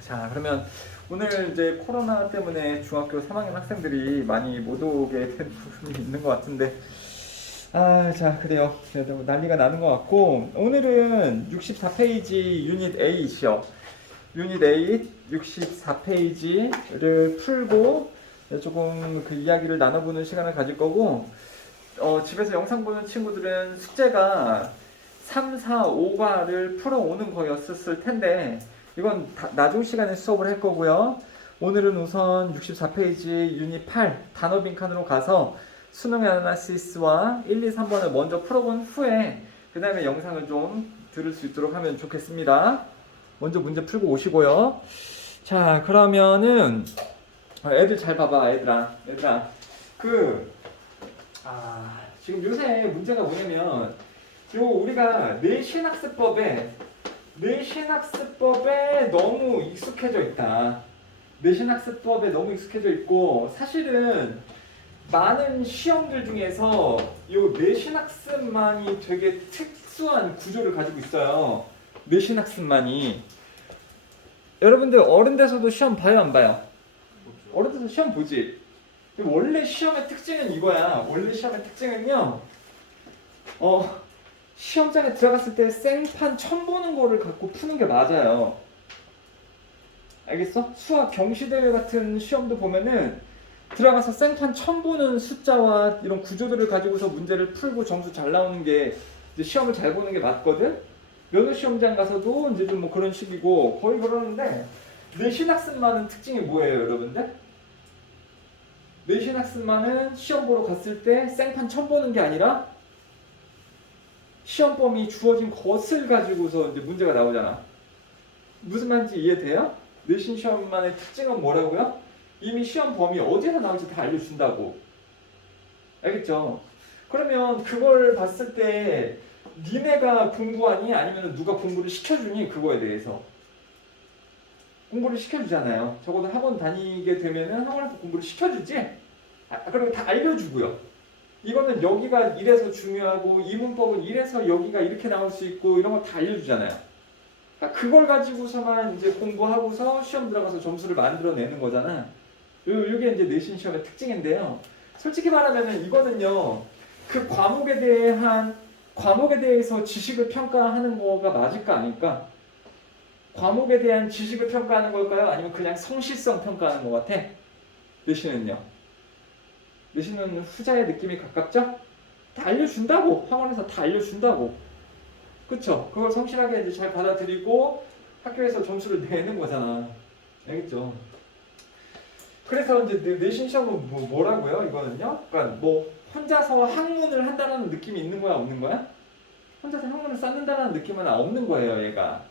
자, 그러면 오늘 이제 코로나 때문에 중학교 3학년 학생들이 많이 못 오게 된 부분이 있는 것 같은데, 자, 그래요. 그래도 난리가 나는 것 같고, 오늘은 64페이지 유닛 8이요. 유닛 8 64페이지를 풀고 조금 그 이야기를 나눠보는 시간을 가질 거고, 집에서 영상 보는 친구들은 숙제가 3, 4, 5과를 풀어오는 거였을 텐데 이건 나중 시간에 수업을 할 거고요. 오늘은 우선 64페이지 유닛 8 단어 빈칸으로 가서 수능 애나리시스와 1, 2, 3번을 먼저 풀어본 후에 그 다음에 영상을 좀 들을 수 있도록 하면 좋겠습니다. 먼저 문제 풀고 오시고요. 자, 그러면은 애들 잘 봐봐. 얘들아 지금 요새 문제가 뭐냐면 우리가 내신학습법에 너무 익숙해져 있다. 내신학습법에 너무 익숙해져 있고, 사실은 많은 시험들 중에서 요 내신학습만이 되게 특수한 구조를 가지고 있어요. 내신학습만이. 여러분들 어른 돼서도 시험 봐요, 안 봐요? 어른 돼서 시험 보지. 원래 시험의 특징은 이거야. 원래 시험의 특징은요, 시험장에 들어갔을 때 생판 처음 보는 거를 갖고 푸는 게 맞아요. 알겠어? 수학 경시대회 같은 시험도 보면은 들어가서 생판 처음 보는 숫자와 이런 구조들을 가지고서 문제를 풀고 점수 잘 나오는 게 이제 시험을 잘 보는 게 맞거든? 면허 시험장 가서도 이제 좀 뭐 그런 식이고 거의 그러는데, 내신학습만은 특징이 뭐예요, 여러분들? 내신학습만은 시험 보러 갔을 때 생판 처음 보는 게 아니라 시험 범위 주어진 것을 가지고서 이제 문제가 나오잖아. 무슨 말인지 이해돼요? 내신 시험만의 특징은 뭐라고요? 이미 시험 범위 어디서 나올지 다 알려준다고. 알겠죠? 그러면 그걸 봤을 때 니네가 공부하니 아니면 누가 공부를 시켜주니, 그거에 대해서. 공부를 시켜주잖아요. 적어도 학원 다니게 되면은 학원에서 공부를 시켜주지? 그리고 다 알려주고요. 이거는 여기가 이래서 중요하고 이 문법은 이래서 여기가 이렇게 나올 수 있고 이런 거 다 알려주잖아요. 그러니까 그걸 가지고서만 이제 공부하고서 시험 들어가서 점수를 만들어내는 거잖아. 이게 이제 내신 시험의 특징인데요. 솔직히 말하면 이거는요, 그 과목에 대해서 지식을 평가하는 거가 맞을까 아닐까? 과목에 대한 지식을 평가하는 걸까요? 아니면 그냥 성실성 평가하는 것 같아? 내신은요. 내신은 후자의 느낌이 가깝죠? 다 알려준다고. 학원에서 다 알려준다고. 그쵸? 그걸 성실하게 이제 잘 받아들이고 학교에서 점수를 내는 거잖아. 알겠죠? 그래서 이제 내신 시험은 뭐라고요? 이거는요? 그러니까 뭐 혼자서 학문을 한다는 느낌이 있는 거야, 없는 거야? 혼자서 학문을 쌓는다는 느낌은 없는 거예요, 얘가.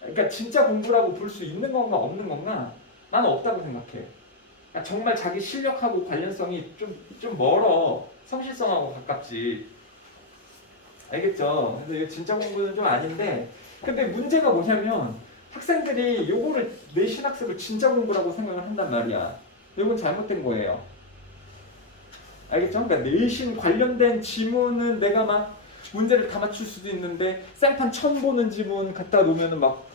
그러니까 진짜 공부라고 볼 수 있는 건가 없는 건가? 나는 없다고 생각해. 그러니까 정말 자기 실력하고 관련성이 좀 멀어. 성실성하고 가깝지. 알겠죠? 그래서 이거 진짜 공부는 좀 아닌데, 근데 문제가 뭐냐면 학생들이 요거를 내신학습을 진짜 공부라고 생각을 한단 말이야. 이건 잘못된 거예요. 알겠죠? 그러니까 내신 관련된 지문은 내가 막 문제를 다 맞출 수도 있는데 쌍판 처음 보는 지문 갖다 놓으면은 막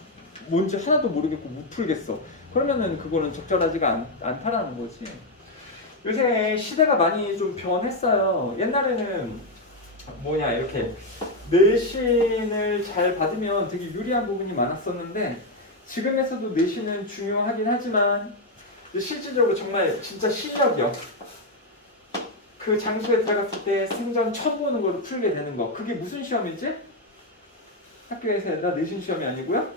뭔지 하나도 모르겠고 못 풀겠어. 그러면은 그거는 적절하지가 않다라는 거지. 요새 시대가 많이 좀 변했어요. 옛날에는 이렇게 내신을 잘 받으면 되게 유리한 부분이 많았었는데, 지금에서도 내신은 중요하긴 하지만 실질적으로 정말 진짜 실력이요. 그 장소에 들어갔을 때 생전 처음 보는 거를 풀게 되는 거. 그게 무슨 시험이지? 학교에서 나 내신 시험이 아니고요.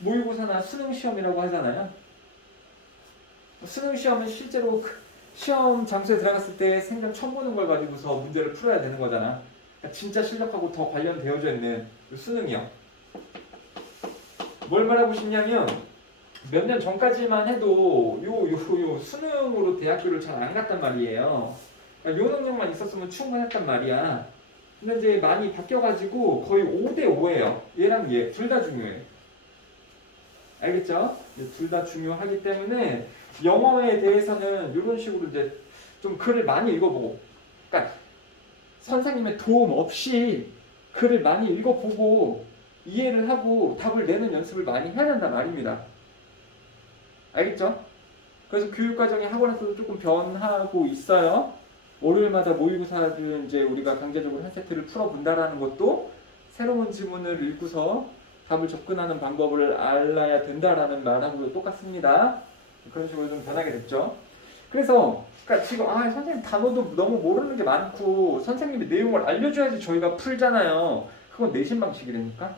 모의고사나 수능 시험이라고 하잖아요. 수능 시험은 실제로 그 시험 장소에 들어갔을 때 생전 처음 보는 걸 가지고서 문제를 풀어야 되는 거잖아. 그러니까 진짜 실력하고 더 관련되어져 있는 수능이요. 뭘 말하고 싶냐면 몇 년 전까지만 해도 요 수능으로 대학교를 잘 안 갔단 말이에요. 그러니까 요 능력만 있었으면 충분했단 말이야. 근데 이제 많이 바뀌어가지고 거의 5대5예요. 얘랑 얘 둘 다 중요해. 알겠죠? 둘 다 중요하기 때문에 영어에 대해서는 이런 식으로 이제 좀 글을 많이 읽어보고, 그러니까 선생님의 도움 없이 글을 많이 읽어보고 이해를 하고 답을 내는 연습을 많이 해야 된단 말입니다. 알겠죠? 그래서 교육과정이 학원에서도 조금 변하고 있어요. 월요일마다 모의고사를 이제 우리가 강제적으로 한 세트를 풀어본다라는 것도 새로운 지문을 읽고서 답을 접근하는 방법을 알아야 된다라는 말하고 똑같습니다. 그런 식으로 좀 변하게 됐죠. 그래서 그러니까 지금 선생님 단어도 너무 모르는 게 많고 선생님이 내용을 알려줘야지 저희가 풀잖아요. 그건 내신 방식이라니까.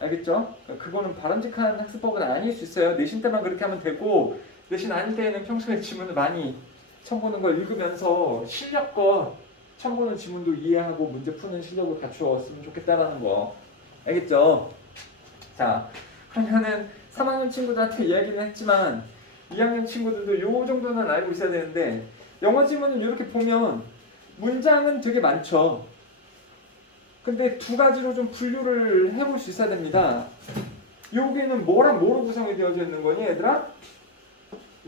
알겠죠? 그거는 바람직한 학습법은 아닐 수 있어요. 내신 때만 그렇게 하면 되고 내신 아닐 때에는 평소에 지문을 많이 처음 보는 걸 읽으면서 실력껏 처음 보는 지문도 이해하고 문제 푸는 실력을 갖추었으면 좋겠다라는 거. 알겠죠? 자, 그러면은 3학년 친구들한테 이야기는 했지만 2학년 친구들도 요 정도는 알고 있어야 되는데 영어 지문은 이렇게 보면 문장은 되게 많죠. 근데 두 가지로 좀 분류를 해볼 수 있어야 됩니다. 여기는 뭐랑 뭐로 구성이 되어져 있는 거니 얘들아?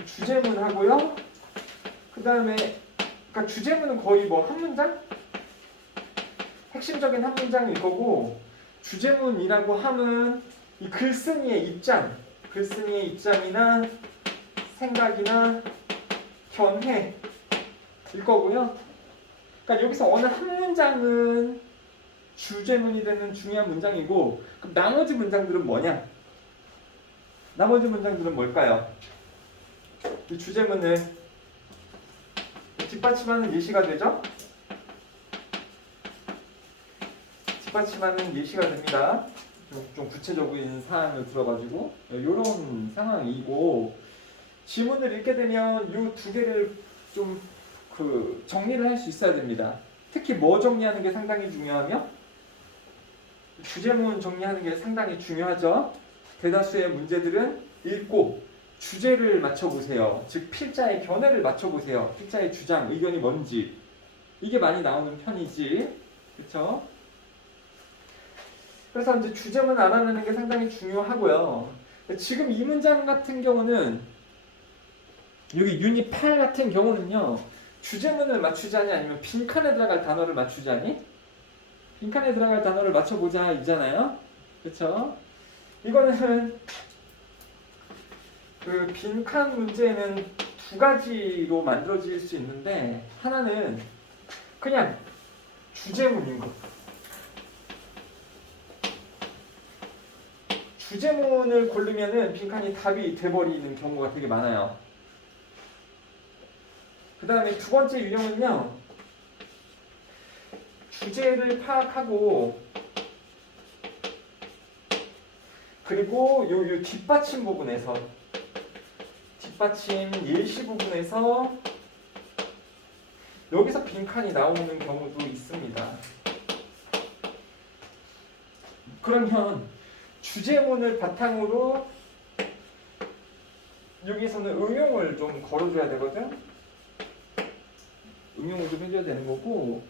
주제문하고요. 그 다음에 그러니까 주제문은 거의 뭐 한 문장? 핵심적인 한 문장일 거고 주제문이라고 함은 이 글쓴이의 입장, 글쓴이의 입장이나 생각이나 견해일 거고요. 그러니까 여기서 어느 한 문장은 주제문이 되는 중요한 문장이고 그럼 나머지 문장들은 뭐냐? 나머지 문장들은 뭘까요? 이 주제문을 뒷받침하는 예시가 되죠? 뒷받침하는 예시가 됩니다. 좀 구체적인 사안을 들어가지고 이런 상황이고 지문을 읽게 되면 이 두 개를 좀 정리를 할 수 있어야 됩니다. 특히 뭐 정리하는 게 상당히 중요하며 주제문 정리하는 게 상당히 중요하죠. 대다수의 문제들은 읽고 주제를 맞춰보세요. 즉 필자의 견해를 맞춰보세요. 필자의 주장, 의견이 뭔지 이게 많이 나오는 편이지. 그렇죠? 그래서 이제 주제문 알아내는 게 상당히 중요하고요. 지금 이 문장 같은 경우는 여기 유닛 8 같은 경우는요. 주제문을 맞추자니 아니면 빈칸에 들어갈 단어를 맞추자니? 빈칸에 들어갈 단어를 맞춰보자 이잖아요. 그렇죠? 이거는 그 빈칸 문제는 두 가지로 만들어질 수 있는데 하나는 그냥 주제문인 거. 주제문을 고르면은 빈칸이 답이 돼버리는 경우가 되게 많아요. 그 다음에 두 번째 유형은요. 주제를 파악하고 그리고 요 뒷받침 부분에서 뒷받침 예시 부분에서 여기서 빈칸이 나오는 경우도 있습니다. 그러면 주제문을 바탕으로 여기서는 응용을 좀 걸어줘야 되거든. 응용을 좀 해줘야 되는 거고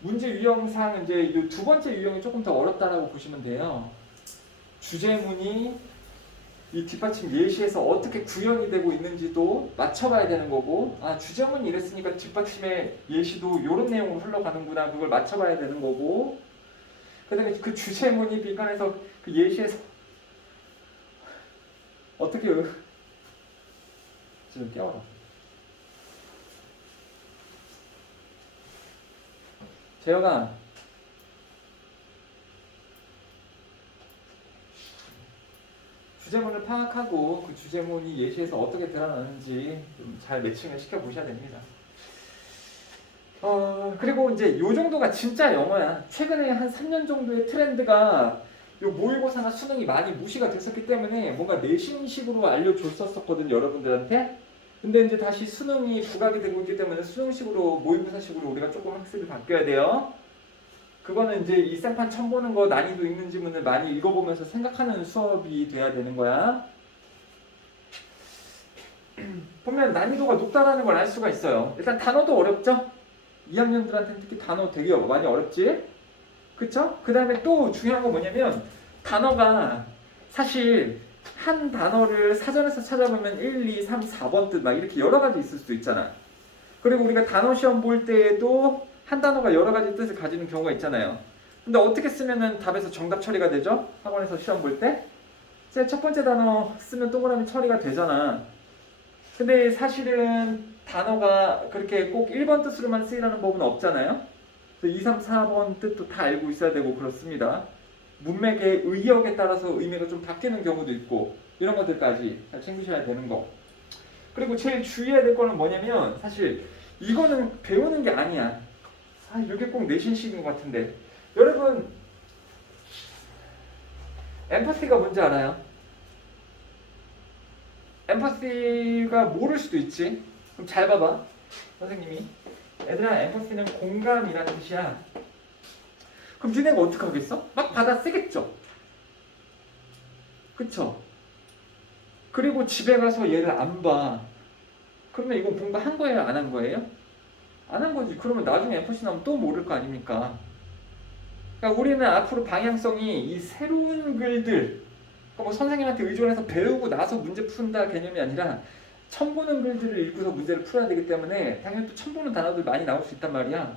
문제 유형상 이제 이 두 번째 유형이 조금 더 어렵다라고 보시면 돼요. 주제문이 이 뒷받침 예시에서 어떻게 구현이 되고 있는지도 맞춰봐야 되는 거고 주제문이 이랬으니까 뒷받침의 예시도 이런 내용으로 흘러가는구나 그걸 맞춰봐야 되는 거고 그 다음에 그 주제문이 빈칸에서 그 예시에서 어떻게 지금 깨워라 재혁아 주제문을 파악하고 그 주제문이 예시에서 어떻게 드러나는지 좀 잘 매칭을 시켜보셔야 됩니다. 그리고 이제 요 정도가 진짜 영어야. 최근에 한 3년 정도의 트렌드가 요 모의고사나 수능이 많이 무시가 됐었기 때문에 뭔가 내신식으로 알려줬었거든요, 여러분들한테. 근데 이제 다시 수능이 부각이 되고 있기 때문에 수능식으로 모의고사식으로 우리가 조금 학습이 바뀌어야 돼요. 그거는 이제 이 생판 처음 보는 거 난이도 있는 지문을 많이 읽어보면서 생각하는 수업이 돼야 되는 거야. 보면 난이도가 높다라는 걸 알 수가 있어요. 일단 단어도 어렵죠? 2학년들한테는 특히 단어 되게 많이 어렵지? 그쵸? 그 다음에 또 중요한 건 뭐냐면 단어가 사실 한 단어를 사전에서 찾아보면 1, 2, 3, 4번 뜻 막 이렇게 여러 가지 있을 수도 있잖아. 그리고 우리가 단어 시험 볼 때에도 한 단어가 여러 가지 뜻을 가지는 경우가 있잖아요. 근데 어떻게 쓰면은 답에서 정답 처리가 되죠? 학원에서 시험 볼 때? 제 첫 번째 단어 쓰면 동그라미 처리가 되잖아. 근데 사실은 단어가 그렇게 꼭 1번 뜻으로만 쓰이라는 법은 없잖아요. 그래서 2, 3, 4번 뜻도 다 알고 있어야 되고 그렇습니다. 문맥의 의역에 따라서 의미가 좀 바뀌는 경우도 있고 이런 것들까지 잘 챙기셔야 되는 거. 그리고 제일 주의해야 될 거는 뭐냐면 사실 이거는 배우는 게 아니야. 이게 꼭 내신식인 것 같은데 여러분 엠파티가 뭔지 알아요? 엠파티가 모를 수도 있지. 그럼 잘 봐봐. 선생님이 얘들아 엠파티는 공감이라는 뜻이야. 그럼 니네가 어떻게 하겠어? 막 받아 쓰겠죠. 그쵸? 그리고 집에 가서 얘를 안 봐. 그러면 이건 공부한 거예요? 안 한 거예요? 안 한 거지. 그러면 나중에 엠파티 나오면 또 모를 거 아닙니까? 그러니까 우리는 앞으로 방향성이 이 새로운 글들, 뭐 선생님한테 의존해서 배우고 나서 문제 푼다 개념이 아니라 처음 보는 글들을 읽고서 문제를 풀어야 되기 때문에 당연히 또 처음 보는 단어들 많이 나올 수 있단 말이야.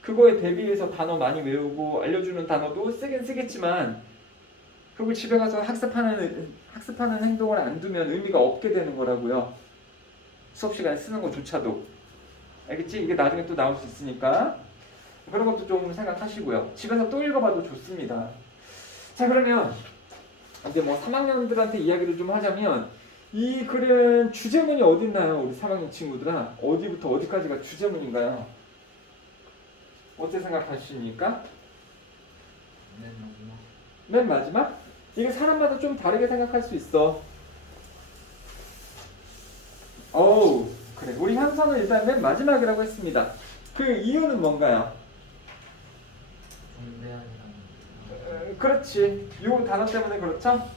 그거에 대비해서 단어 많이 외우고 알려주는 단어도 쓰긴 쓰겠지만 그걸 집에 가서 학습하는 행동을 안 두면 의미가 없게 되는 거라고요. 수업 시간에 쓰는 것조차도. 알겠지? 이게 나중에 또 나올 수 있으니까 그런 것도 좀 생각하시고요. 집에서 또 읽어봐도 좋습니다. 자, 그러면 이제 뭐 3학년들한테 이야기를 좀 하자면 이 글은 주제문이 어디 있나요? 우리 3학년 친구들아. 어디부터 어디까지가 주제문인가요? 어떻게 생각하십니까? 맨 마지막? 이게 사람마다 좀 다르게 생각할 수 있어. 어우, 그래. 우리 현서는 일단 맨 마지막이라고 했습니다. 그 이유는 뭔가요? 그렇지. 이 단어 때문에 그렇죠?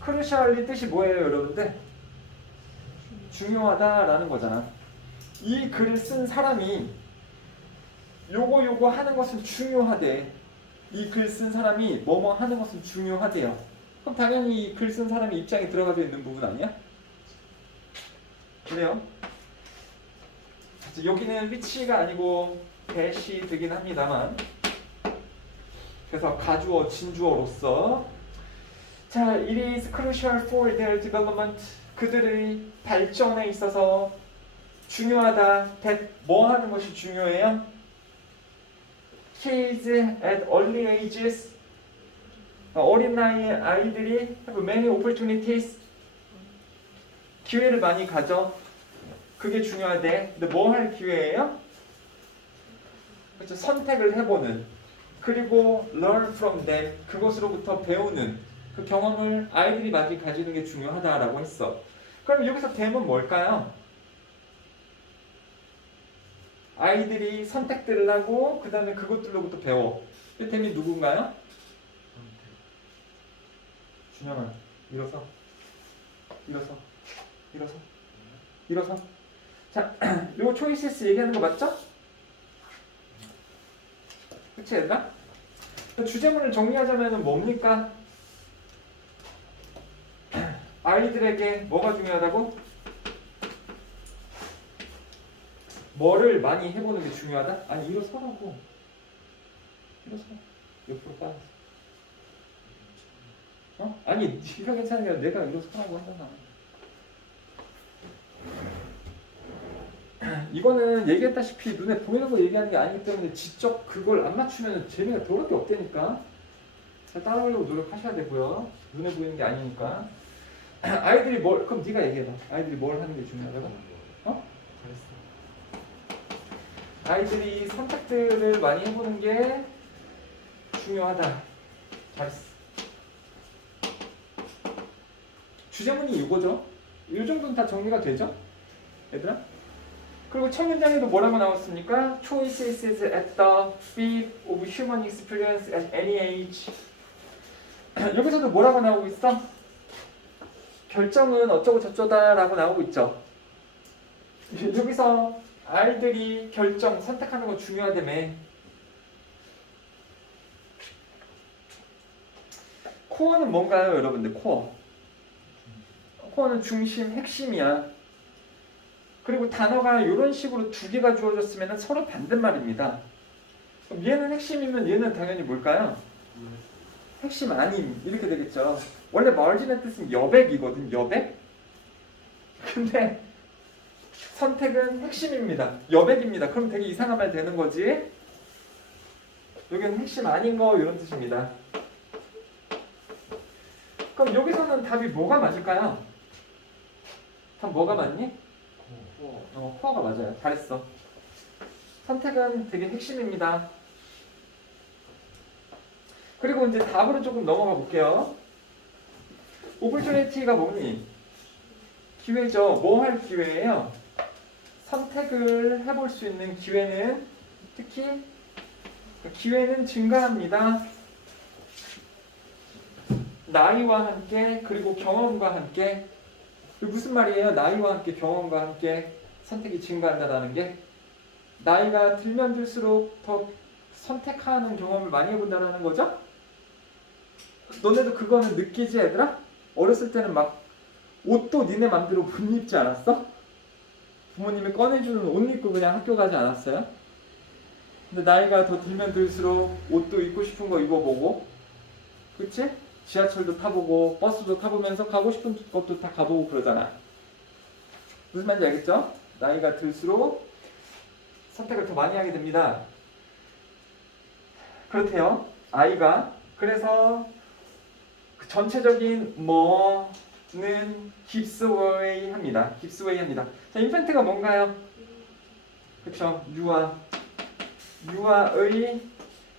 크루셜리 뜻이 뭐예요, 여러분들? 중요하다라는 거잖아. 이 글을 쓴 사람이 요거 하는 것은 중요하대. 이 글 쓴 사람이 뭐뭐 하는 것은 중요하대요. 그럼 당연히 이 글 쓴 사람의 입장에 들어가져 있는 부분 아니야? 그래요? 여기는 위치가 아니고 대시 되긴 합니다만 그래서 가주어, 진주어로서 자, it is crucial for their development. 그들의 발전에 있어서 중요하다. that 뭐 하는 것이 중요해요? Kids at early ages 어린 나이의 아이들이 have many opportunities 기회를 많이 가져. 그게 중요하대. 근데 뭐 할 기회예요? 그렇죠. 선택을 해보는. 그리고 learn from them. 그것으로부터 배우는. 그 경험을 아이들이 많이 가지는 게 중요하다라고 했어. 그럼 여기서 them은 뭘까요? 아이들이 선택들을 하고 그 다음에 그것들로부터 배워. 이 them이 누군가요? 준영아, 일어서. 자, 요거 초이시스 얘기하는 거 맞죠? 그치 얘들아? 주제문을 정리하자면 뭡니까? 아이들에게 뭐가 중요하다고? 뭐를 많이 해보는 게 중요하다? 아니 일어서라고. 일어서. 옆으로 빠졌어. 아니 네가 괜찮은 게 아니라 내가 일어서라고 하잖아. 이거는 얘기했다시피 눈에 보이는 거 얘기하는 게 아니기 때문에 지적 그걸 안 맞추면 재미가 더럽게 없다니까. 잘 따라오려고 노력하셔야 되고요. 눈에 보이는 게 아니니까. 아이들이 뭘 그럼 네가 얘기해봐. 아이들이 뭘 하는 게 중요하다고? 잘했어. 아이들이 선택들을 많이 해보는 게 중요하다. 잘했어. 주제문이 이거죠. 이 정도는 다 정리가 되죠? 얘들아? 그리고 첫 문장에도 뭐라고 나왔습니까? Choices at the speed of human experience at any age. 여기서도 뭐라고 나오고 있어? 결정은 어쩌고 저쩌다라고 나오고 있죠. 여기서 아이들이 결정, 선택하는 거 중요하다며. 코어는 뭔가요, 여러분들? 코어. 코어는 중심, 핵심이야. 그리고 단어가 이런 식으로 두 개가 주어졌으면 서로 반대말입니다. 그럼 얘는 핵심이면 얘는 당연히 뭘까요? 핵심 아님 이렇게 되겠죠. 원래 margin의 뜻은 여백이거든. 여백. 근데 선택은 핵심입니다. 여백입니다. 그럼 되게 이상한 말 되는 거지. 여기는 핵심 아닌 거 이런 뜻입니다. 그럼 여기서는 답이 뭐가 맞을까요? 답 뭐가 맞니? 코어가 맞아요. 잘했어. 선택은 되게 핵심입니다. 그리고 이제 답으로 조금 넘어가 볼게요. opportunity가 뭐니? 기회죠. 뭐 할 기회예요? 선택을 해볼 수 있는 기회는 특히 기회는 증가합니다. 나이와 함께 그리고 경험과 함께. 무슨 말이에요? 나이와 함께 경험과 함께 선택이 증가한다는 게 나이가 들면 들수록 더 선택하는 경험을 많이 해본다는 거죠? 너네도 그거는 느끼지 얘들아? 어렸을 때는 막 옷도 니네 맘대로 못 입지 않았어? 부모님이 꺼내주는 옷 입고 그냥 학교 가지 않았어요? 근데 나이가 더 들면 들수록 옷도 입고 싶은 거 입어보고, 그치? 지하철도 타보고 버스도 타보면서 가고 싶은 것도 다 가보고 그러잖아. 무슨 말인지 알겠죠? 나이가 들수록 선택을 더 많이 하게 됩니다. 그렇대요. 아이가. 그래서 그 전체적인 뭐는 gives away 합니다. gives away 합니다. 자, 인펜트가 뭔가요? 그쵸? 유아의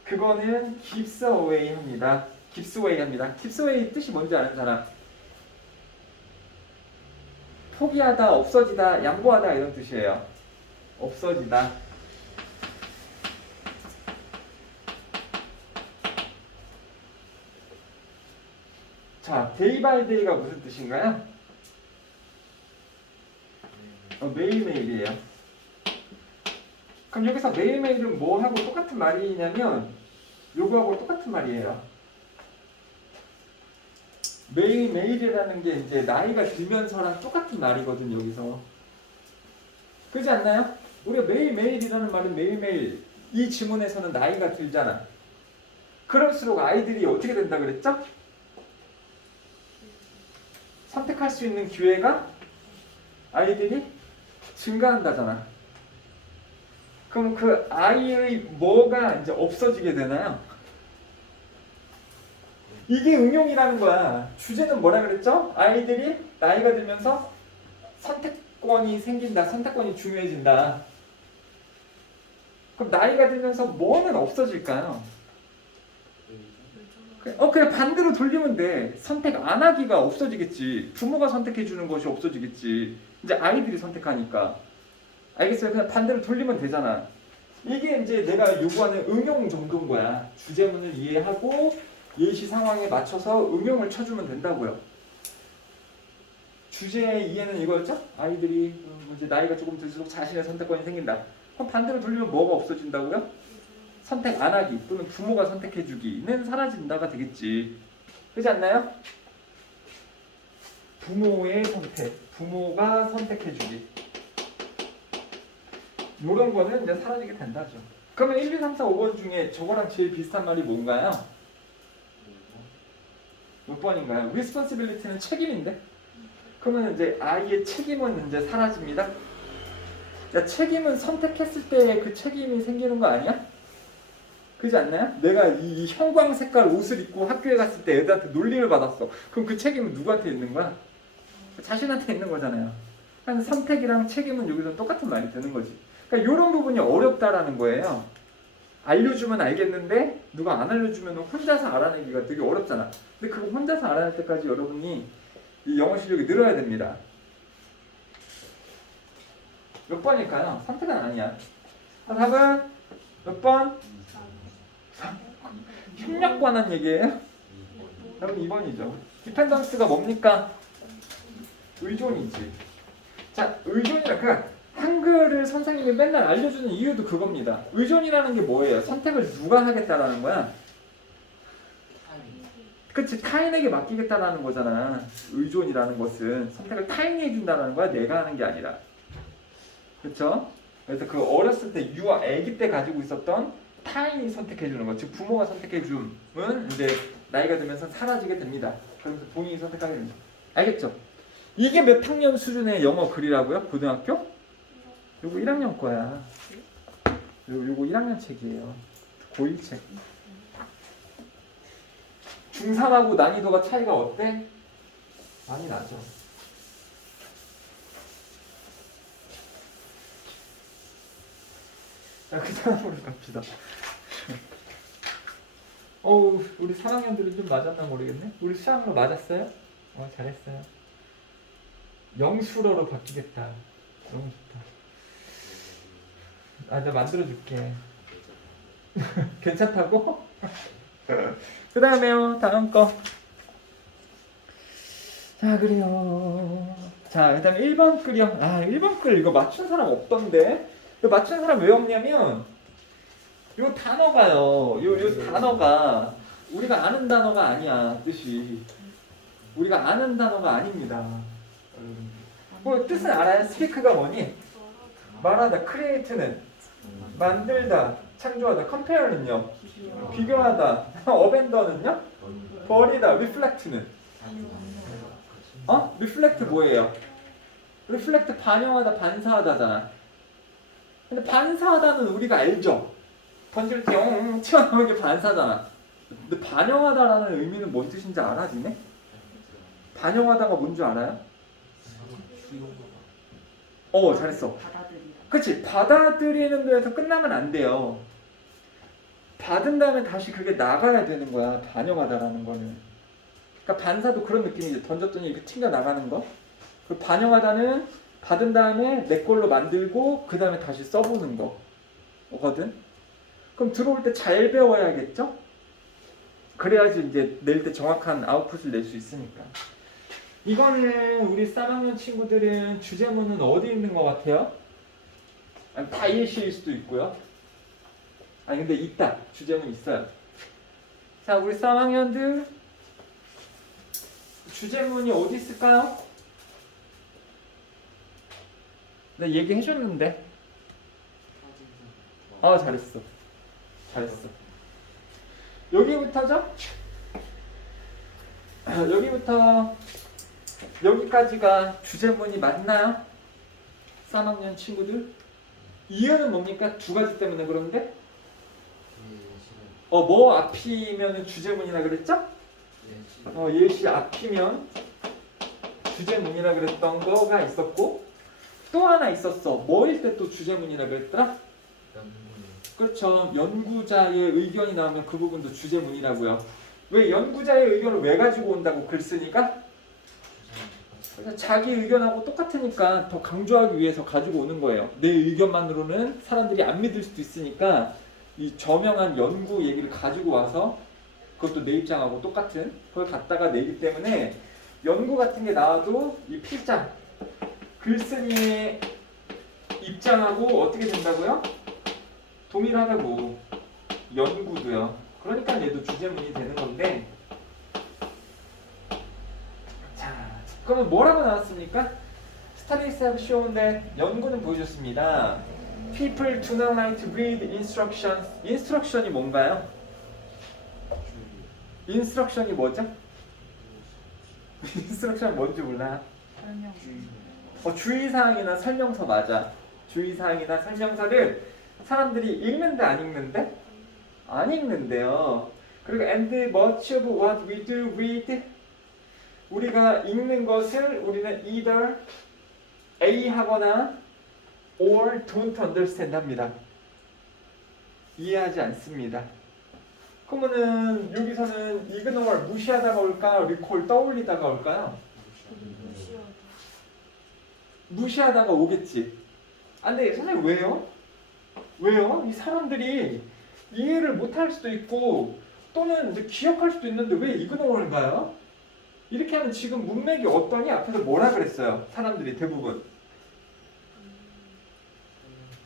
그거는 gives away 합니다. gives away 합니다. gives away 뜻이 뭔지 아는 사람? 포기하다, 없어지다, 양보하다 이런 뜻이에요. 없어지다. 자, day by day가 무슨 뜻인가요? 매일매일이에요. 그럼 여기서 매일매일은 뭐하고 똑같은 말이냐면 요거하고 똑같은 말이에요. 매일매일이라는 게 이제 나이가 들면서랑 똑같은 말이거든 여기서. 그렇지 않나요? 우리가 매일매일이라는 말은 매일매일 이 지문에서는 나이가 들잖아. 그럴수록 아이들이 어떻게 된다 그랬죠? 선택할 수 있는 기회가 아이들이 증가한다잖아. 그럼 그 아이의 뭐가 이제 없어지게 되나요? 이게 응용이라는 거야. 주제는 뭐라 그랬죠? 아이들이 나이가 들면서 선택권이 생긴다. 선택권이 중요해진다. 그럼 나이가 들면서 뭐는 없어질까요? 그냥 반대로 돌리면 돼. 선택 안 하기가 없어지겠지. 부모가 선택해 주는 것이 없어지겠지. 이제 아이들이 선택하니까. 알겠어요? 그냥 반대로 돌리면 되잖아. 이게 이제 내가 요구하는 응용 정도인 거야. 주제문을 이해하고 예시 상황에 맞춰서 응용을 쳐주면 된다고요. 주제의 이해는 이거였죠? 아이들이 이제 나이가 조금 들수록 자신의 선택권이 생긴다. 그럼 반대로 돌리면 뭐가 없어진다고요? 선택 안 하기 또는 부모가 선택해 주기는 사라진다가 되겠지. 그렇지 않나요? 부모의 선택, 부모가 선택해 주기. 이런 거는 이제 사라지게 된다죠. 그러면 1, 2, 3, 4, 5번 중에 저거랑 제일 비슷한 말이 뭔가요? 몇 번인가요? responsibility는 책임인데? 그러면 이제 아이의 책임은 이제 사라집니다. 야, 책임은 선택했을 때 그 책임이 생기는 거 아니야? 그렇지 않나요? 내가 이 형광 색깔 옷을 입고 학교에 갔을 때 애들한테 놀림을 받았어. 그럼 그 책임은 누구한테 있는 거야? 자신한테 있는 거잖아요. 그러니까 선택이랑 책임은 여기서 똑같은 말이 되는 거지. 그러니까 이런 부분이 어렵다라는 거예요. 알려주면 알겠는데 누가 안 알려주면 혼자서 알아내기가 되게 어렵잖아. 근데 그거 혼자서 알아낼 때까지 여러분이 이 영어 실력이 늘어야 됩니다. 몇 번일까요? 선택은 아니야. 답은 몇 번? 협력 관한 얘기예요? 여러분 2번이죠. 디펜던스가 뭡니까? 의존이지. 자, 의존이라 그러니까 한글을 선생님이 맨날 알려주는 이유도 그겁니다. 의존이라는 게 뭐예요? 선택을 누가 하겠다라는 거야? 그치, 타인에게 맡기겠다라는 거잖아. 의존이라는 것은 선택을 타인이 해준다는 거야, 내가 하는 게 아니라. 그쵸? 그래서 그 어렸을 때 유아, 아기 때 가지고 있었던 타인이 선택해주는 것, 즉 부모가 선택해줌은 이제 나이가 들면서 사라지게 됩니다. 그러면서 본인이 선택하게 됩니다. 알겠죠? 이게 몇 학년 수준의 영어 글이라고요? 고등학교? 요거 1학년 거야. 요거 1학년 책이에요. 고1 책. 중3하고 난이도가 차이가 어때? 많이 나죠. 자, 그 다음으로 갑시다. 우리 3학년들은 좀 맞았나 모르겠네. 우리 수학로 맞았어요? 잘했어요. 영수로로 바뀌겠다. 너무 좋다. 내가 만들어줄게. 괜찮다고? 그 다음에요. 다음 거. 자, 그래요. 자, 그 다음에 1번 글이요. 1번 글 이거 맞춘 사람 없던데? 이거 맞춘 사람 왜 없냐면 요 단어가요. 요 단어가 우리가 아는 단어가 아니야. 뜻이. 우리가 아는 단어가 아닙니다. 뭐 뜻은 알아요? 스피크가 뭐니? 말하다. 크리에이트는 만들다, 창조하다. 컴페어는요? 비교하다. 어벤더는요? 버리다. 리플렉트는? 리플렉트 뭐예요? 리플렉트 반영하다, 반사하다잖아. 근데 반사하다는 우리가 알죠? 던질 때 튀어나오는 게 반사잖아. 근데 반영하다라는 의미는 뭔 뜻인지 알아, 니네? 반영하다가 뭔 줄 알아요? 잘했어. 그치? 받아들이는 데에서 끝나면 안 돼요. 받은 다음에 다시 그게 나가야 되는 거야. 반영하다라는 거는. 그러니까 반사도 그런 느낌이지. 던졌더니 이렇게 튕겨 나가는 거. 그 반영하다는 받은 다음에 내 걸로 만들고 그 다음에 다시 써보는 거거든. 그럼 들어올 때 잘 배워야겠죠? 그래야지 이제 낼 때 정확한 아웃풋을 낼 수 있으니까. 이거는 우리 3학년 친구들은 주제문은 어디 있는 것 같아요? 다 예시일 수도 있고요. 근데 있다. 주제문 있어요. 자, 우리 3학년들 주제문이 어디 있을까요? 내가 얘기해줬는데. 잘했어. 여기부터죠? 여기부터 여기까지가 주제문이 맞나요? 3학년 친구들? 이유는 뭡니까? 두 가지 때문에 그런데? 뭐 앞이면 주제문이라 그랬죠? 예시 앞이면 주제문이라 그랬던 거가 있었고 또 하나 있었어. 뭐일 때 또 주제문이라 그랬더라? 그렇죠. 연구자의 의견이 나오면 그 부분도 주제문이라고요. 왜 연구자의 의견을 왜 가지고 온다고 글 쓰니까? 그래서 자기 의견하고 똑같으니까 더 강조하기 위해서 가지고 오는 거예요. 내 의견만으로는 사람들이 안 믿을 수도 있으니까 이 저명한 연구 얘기를 가지고 와서 그것도 내 입장하고 똑같은 그걸 갖다가 내기 때문에 연구 같은 게 나와도 이 필장 글쓴이의 입장하고 어떻게 된다고요? 동일하다고. 연구도요. 그러니까 얘도 주제문이 되는 건데. 자, 그러면 뭐라고 나왔습니까? Studies have shown that 연구는 보여줬습니다. People do not like to read instructions. instruction이 뭔가요? instruction이 뭐죠? instruction 뭔지 몰라? 주의사항이나 설명서 맞아. 주의사항이나 설명서를 사람들이 읽는데 안 읽는데? 안 읽는데요. 그리고 and much of what we do read 우리가 읽는 것을 우리는 either A 하거나 or don't understand 합니다. 이해하지 않습니다. 그러면은 여기서는 ignore 무시하다가 올까? recall 떠올리다가 올까요? 무시하다가 오겠지. 근데 선생님 왜요? 이 사람들이 이해를 못할 수도 있고 또는 이제 기억할 수도 있는데 왜 ignore인가요? 이렇게 하면 지금 문맥이 어떠니? 앞에서 뭐라 그랬어요? 사람들이 대부분.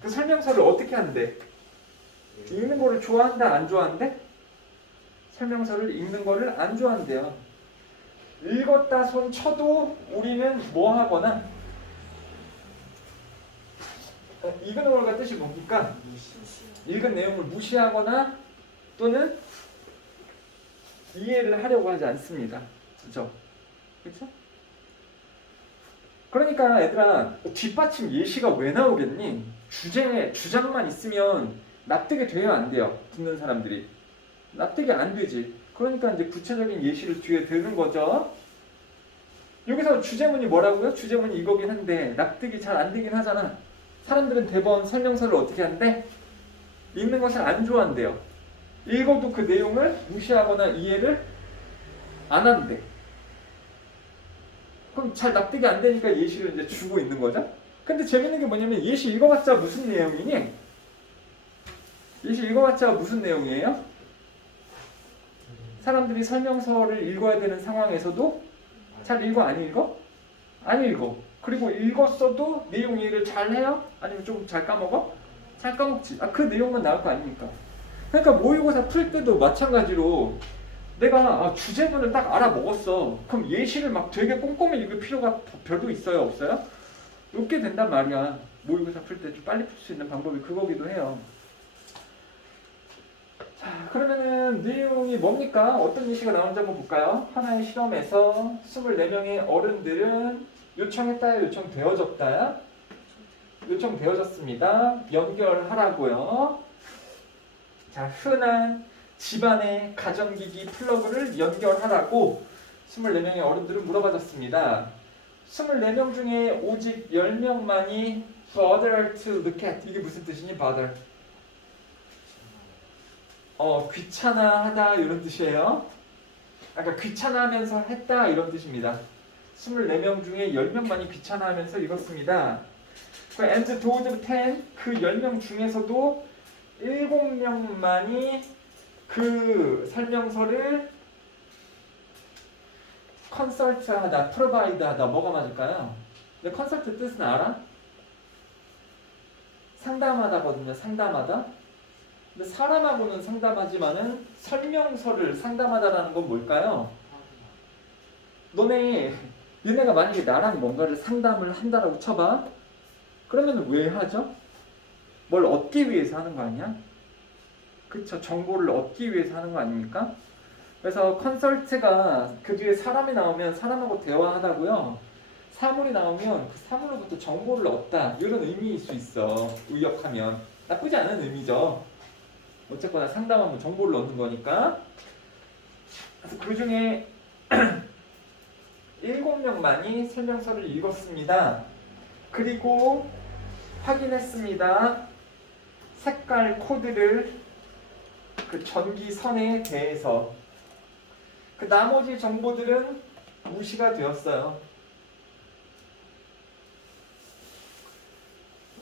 그 설명서를 어떻게 한대? 읽는 거를 좋아한다, 안 좋아한대? 설명서를 읽는 거를 안 좋아한대요. 읽었다 손 쳐도 우리는 뭐 하거나 ignore가 뜻이 뭡니까? 읽은 내용을 무시하거나 또는 이해를 하려고 하지 않습니다. 그렇죠? 그렇죠? 그러니까 얘들아 뒷받침 예시가 왜 나오겠니? 주장만 있으면 납득이 돼요 안 돼요? 듣는 사람들이 납득이 안 되지. 그러니까 이제 구체적인 예시를 뒤에 드는 거죠. 여기서 주제문이 뭐라고요? 주제문이 이거긴 한데 납득이 잘 안 되긴 하잖아. 사람들은 대번 설명서를 어떻게 한대? 읽는 것을 안 좋아한대요. 읽어도 그 내용을 무시하거나 이해를 안 한대. 그럼 잘 납득이 안 되니까 예시를 이제 주고 있는 거죠. 근데 재밌는 게 뭐냐면 예시 읽어봤자 무슨 내용이니? 예시 읽어봤자 무슨 내용이에요? 사람들이 설명서를 읽어야 되는 상황에서도 잘 읽어 안 읽어? 안 읽어. 그리고 읽었어도 내용 이해를 잘 해요? 아니면 좀 잘 까먹어? 잘 까먹지. 그 내용만 나올 거 아닙니까? 그러니까 모의고사 풀 때도 마찬가지로 내가 주제문을 딱 알아먹었어. 그럼 예시를 막 되게 꼼꼼히 읽을 필요가 별도 있어요? 없어요? 없게 된단 말이야. 모의고사 풀 때 좀 빨리 풀 수 있는 방법이 그거기도 해요. 자, 그러면은 내용이 뭡니까? 어떤 예시가 나오는지 한번 볼까요? 하나의 실험에서 24명의 어른들은 요청했다야 요청되어졌다야? 요청되어졌습니다. 연결하라고요. 자, 흔한 집안의 가전기기 플러그를 연결하라고 24명의 어른들은 물어봐줬습니다. 24명 중에 오직 10명만이 bother to look at. 이게 무슨 뜻이니? bother. 귀찮아하다 이런 뜻이에요. 아까 귀찮아하면서 했다 이런 뜻입니다. 24명 중에 10명만이 귀찮아하면서 읽었습니다. and those 10, 그 10명 중에서도 7명만이 그 설명서를 컨설트하다, 프로바이드하다 뭐가 맞을까요? 근데 컨설트 뜻은 알아? 상담하다거든요. 상담하다. 근데 사람하고는 상담하지만은 설명서를 상담하다라는 건 뭘까요? 얘네가 만약에 나랑 뭔가를 상담을 한다라고 쳐봐. 그러면 왜 하죠? 뭘 얻기 위해서 하는 거 아니야? 그쵸? 정보를 얻기 위해서 하는 거 아닙니까? 그래서 컨설트가 그 뒤에 사람이 나오면 사람하고 대화하다고요. 사물이 나오면 그 사물로부터 정보를 얻다 이런 의미일 수 있어. 의역하면 나쁘지 않은 의미죠. 어쨌거나 상담하면 정보를 얻는 거니까. 그래서 그 중에 7명만이 설명서를 읽었습니다. 그리고 확인했습니다. 색깔 코드를 그 전기선에 대해서. 그 나머지 정보들은 무시가 되었어요.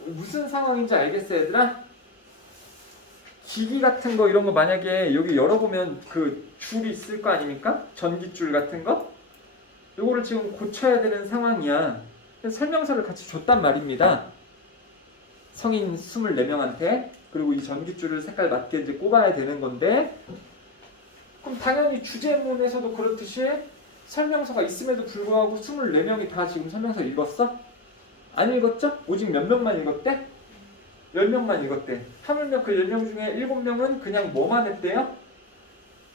무슨 상황인지 알겠어요, 얘들아? 기기 같은 거 이런 거 만약에 여기 열어보면 그 줄이 있을 거 아닙니까? 전기줄 같은 거? 요거를 지금 고쳐야 되는 상황이야. 설명서를 같이 줬단 말입니다. 성인 24명한테. 그리고 이 전기줄을 색깔 맞게 이제 꼽아야 되는 건데, 그럼 당연히 주제문에서도 그렇듯이 설명서가 있음에도 불구하고 24명이 다 지금 설명서 읽었어? 안 읽었죠? 오직 몇 명만 읽었대? 10명만 읽었대. 하물며 그 10명 중에 7명은 그냥 뭐만 했대요?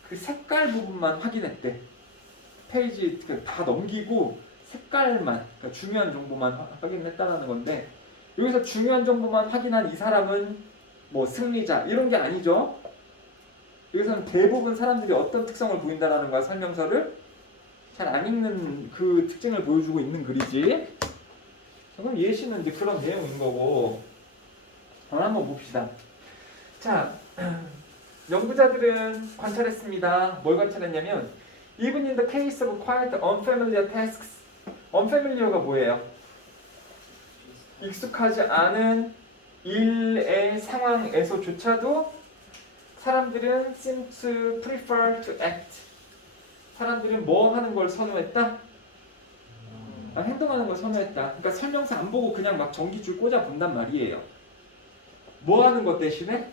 그 색깔 부분만 확인했대. 페이지 다 넘기고 색깔만, 그러니까 중요한 정보만 확인했다라는 건데, 여기서 중요한 정보만 확인한 이 사람은 뭐 승리자 이런 게 아니죠. 여기서는 대부분 사람들이 어떤 특성을 보인다라는 거야. 설명서를 잘 안 읽는 그 특징을 보여주고 있는 글이지. 그럼 예시는 이제 그런 내용인 거고. 한번 봅시다. 자, 연구자들은 관찰했습니다. 뭘 관찰했냐면 even in the case of quite unfamiliar tasks. unfamiliar가 뭐예요? 익숙하지 않은 일의 상황에서조차도 사람들은 seem to prefer to act. 사람들은 뭐 하는 걸 선호했다? 행동하는 걸 선호했다. 그러니까 설명서 안 보고 그냥 막 전기줄 꽂아 본단 말이에요. 뭐 하는 것 대신에?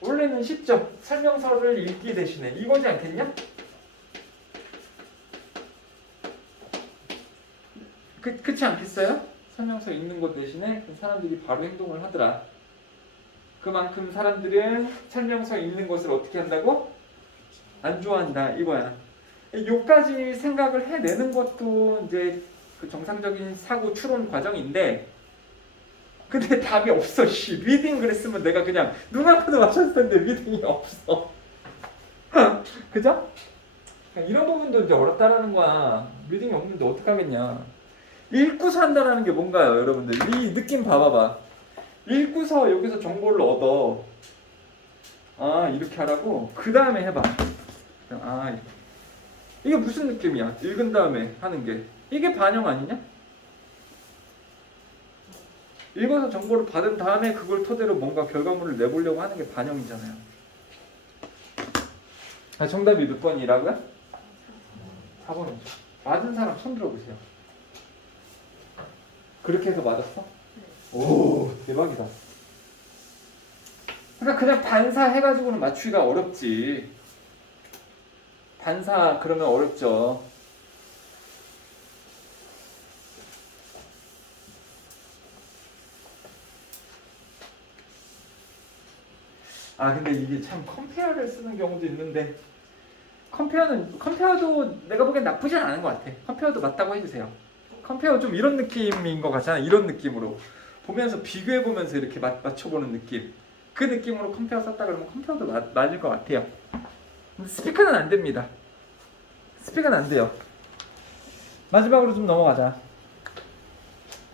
원래는 쉽죠. 설명서를 읽기 대신에 이거지 않겠냐? 그렇지 않겠어요? 설명서 읽는 것 대신에 사람들이 바로 행동을 하더라. 그만큼 사람들은 설명서 읽는 것을 어떻게 한다고? 안 좋아한다 이거야. 요까지 생각을 해내는 것도 이제 그 정상적인 사고 추론 과정인데, 근데 답이 없어. 리딩 그랬으면 내가 그냥 눈앞에도 맞췄을 텐데 리딩이 없어. 그죠? 이런 부분도 이제 어렵다라는 거야. 리딩이 없는데 어떡하겠냐. 읽고서 한다라는 게 뭔가요, 여러분들? 이 느낌 봐봐봐. 읽고서 여기서 정보를 얻어. 아, 이렇게 하라고? 그 다음에 해봐. 아, 이게 무슨 느낌이야? 읽은 다음에 하는 게. 이게 반영 아니냐? 읽어서 정보를 받은 다음에 그걸 토대로 뭔가 결과물을 내보려고 하는 게 반영이잖아요. 아, 정답이 몇 번이라고요? 4번이죠. 맞은 사람 손 들어보세요. 그렇게 해서 맞았어? 오, 대박이다. 그러니까 그냥 반사 해가지고는 맞추기가 어렵지. 반사 그러면 어렵죠. 아, 근데 이게 참 컴페어를 쓰는 경우도 있는데, 컴페어도 내가 보기엔 나쁘진 않은 것 같아. 컴페어도 맞다고 해주세요. 컴페어 좀 이런 느낌인 것 같잖아. 이런 느낌으로 보면서 비교해보면서 이렇게 맞춰보는 느낌. 그 느낌으로 컴페어 썼다 그러면 컴페어도 맞을 것 같아요. 근데 스피커는 안 됩니다. 스피커는 안 돼요. 마지막으로 좀 넘어가자.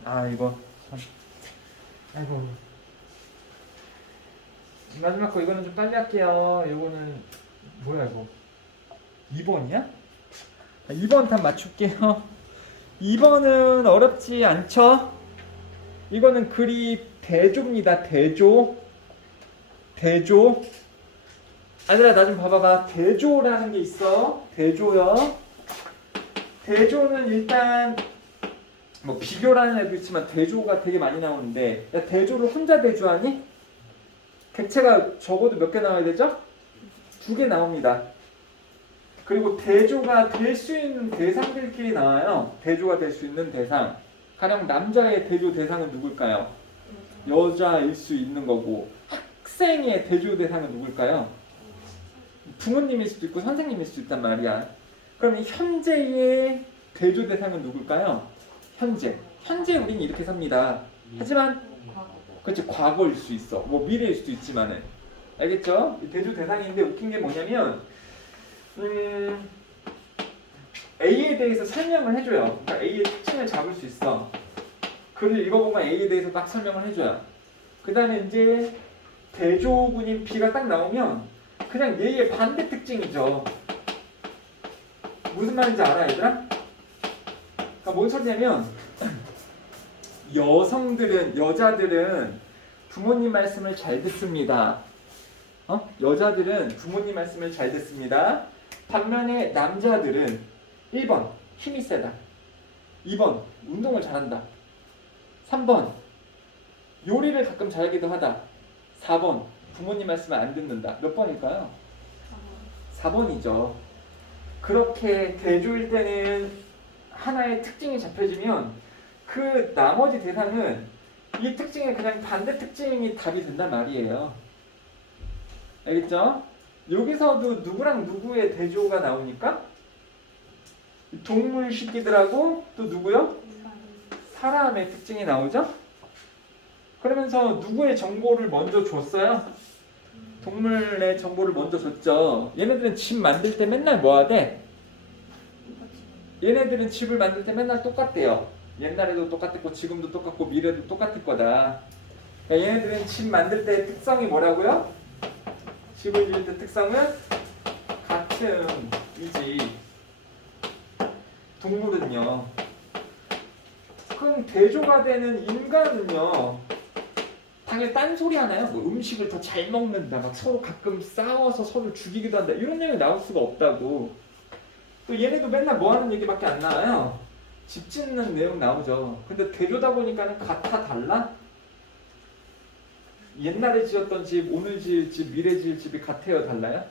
아, 이거 참. 아이고. 마지막 거 이거는 좀 빨리 할게요. 이거는 뭐야 이거? 2번이야? 2번 답 맞출게요. 2번은 어렵지 않죠? 이거는 글이 대조입니다. 대조. 아들아, 나 좀 봐봐봐. 대조라는 게 있어. 대조요. 대조는 일단 뭐 비교라는 애도 있지만 대조가 되게 많이 나오는데, 야, 대조를 혼자 대조하니? 객체가 적어도 몇 개 나와야 되죠? 2개 나옵니다. 그리고 대조가 될 수 있는 대상들끼리 나와요. 대조가 될 수 있는 대상. 가령 남자의 대조 대상은 누굴까요? 여자일 수 있는 거고, 학생의 대조 대상은 누굴까요? 부모님일 수도 있고 선생님일 수도 있단 말이야. 그럼 현재의 대조 대상은 누굴까요? 현재 우리는 이렇게 삽니다. 하지만 그렇지, 과거일 수 있어. 뭐 미래일 수도 있지만은. 알겠죠? 대조 대상인데 웃긴 게 뭐냐면 A에 대해서 설명을 해줘요. 그러니까 A의 특징을 잡을 수 있어. 글을 읽어보면 A에 대해서 딱 설명을 해줘요. 그 다음에 이제 대조군인 B가 딱 나오면 그냥 얘의 반대 특징이죠. 무슨 말인지 알아, 얘들아? 그러니까 뭔 소리냐면 여자들은 부모님 말씀을 잘 듣습니다. 여자들은 부모님 말씀을 잘 듣습니다. 반면에 남자들은 1번 힘이 세다, 2번 운동을 잘한다, 3번 요리를 가끔 잘하기도 하다, 4번 부모님 말씀을 안 듣는다. 몇 번일까요? 4번이죠. 그렇게 대조일 때는 하나의 특징이 잡혀지면 그 나머지 대상은 이 특징의 그냥 반대 특징이 답이 된단 말이에요. 알겠죠? 여기서도 누구랑 누구의 대조가 나오니까 동물 새끼들하고 또 누구요? 사람의 특징이 나오죠? 그러면서 누구의 정보를 먼저 줬어요? 동물의 정보를 먼저 줬죠. 얘네들은 집 만들 때 맨날 뭐 하대? 얘네들은 집을 만들 때 맨날 똑같대요. 옛날에도 똑같았고 지금도 똑같고 미래도 똑같을 거다. 그러니까 얘네들은 집 만들 때 특성이 뭐라고요? 집을 지을 때 특성은 같음이지. 동물은요. 그럼 대조가 되는 인간은요. 당연히 딴소리 하나요? 뭐 음식을 더 잘 먹는다, 막 서로 가끔 싸워서 서로 죽이기도 한다, 이런 얘기 나올 수가 없다고. 또 얘네도 맨날 뭐 하는 얘기밖에 안 나와요. 집 짓는 내용 나오죠. 근데 대조다 보니까는 같아 달라? 옛날에 지었던 집, 오늘 지을 집, 미래 지을 집이 같아요, 달라요?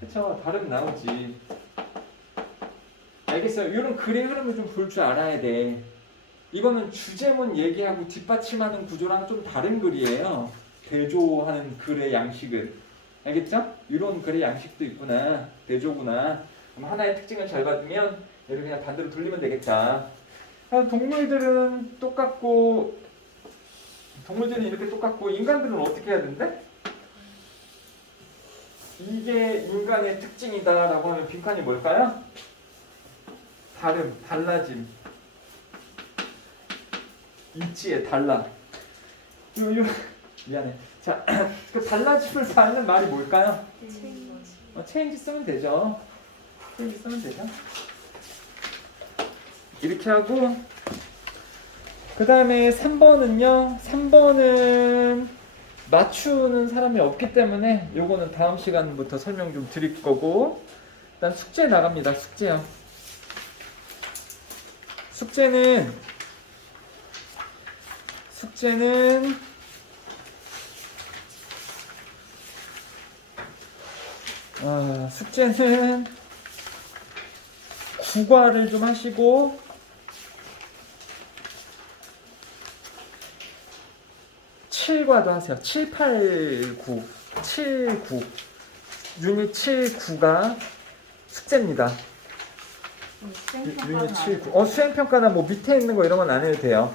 그쵸? 다름 나오지. 알겠어요? 이런 글의 흐름을 좀 볼 줄 알아야 돼. 이거는 주제문 얘기하고 뒷받침하는 구조랑 좀 다른 글이에요. 대조하는 글의 양식은. 알겠죠? 이런 글의 양식도 있구나. 대조구나. 그럼 하나의 특징을 잘 받으면 얘를 그냥 반대로 돌리면 되겠다. 동물들은 똑같고 동물들은 이렇게 똑같고 인간들은 어떻게 해야 된대? 이게 인간의 특징이다라고 하면 빈칸이 뭘까요? 다름, 달라짐. 이치에 달라. 미안해. 자, 그 달라짐을 받는 말이 뭘까요? 체인지 쓰면 되죠. 체인지 쓰면 되죠. 이렇게 하고 그 다음에 3번은요. 3번은 맞추는 사람이 없기 때문에 요거는 다음 시간부터 설명 좀 드릴 거고 일단 숙제 나갑니다. 숙제요. 숙제는 숙제는 국어를 좀 하시고 7과도 하세요. 7, 8, 9 7, 9 유닛 7, 9가 숙제입니다. 유닛 7, 9 수행평가나 뭐 밑에 있는 거 이런 건 안 해도 돼요.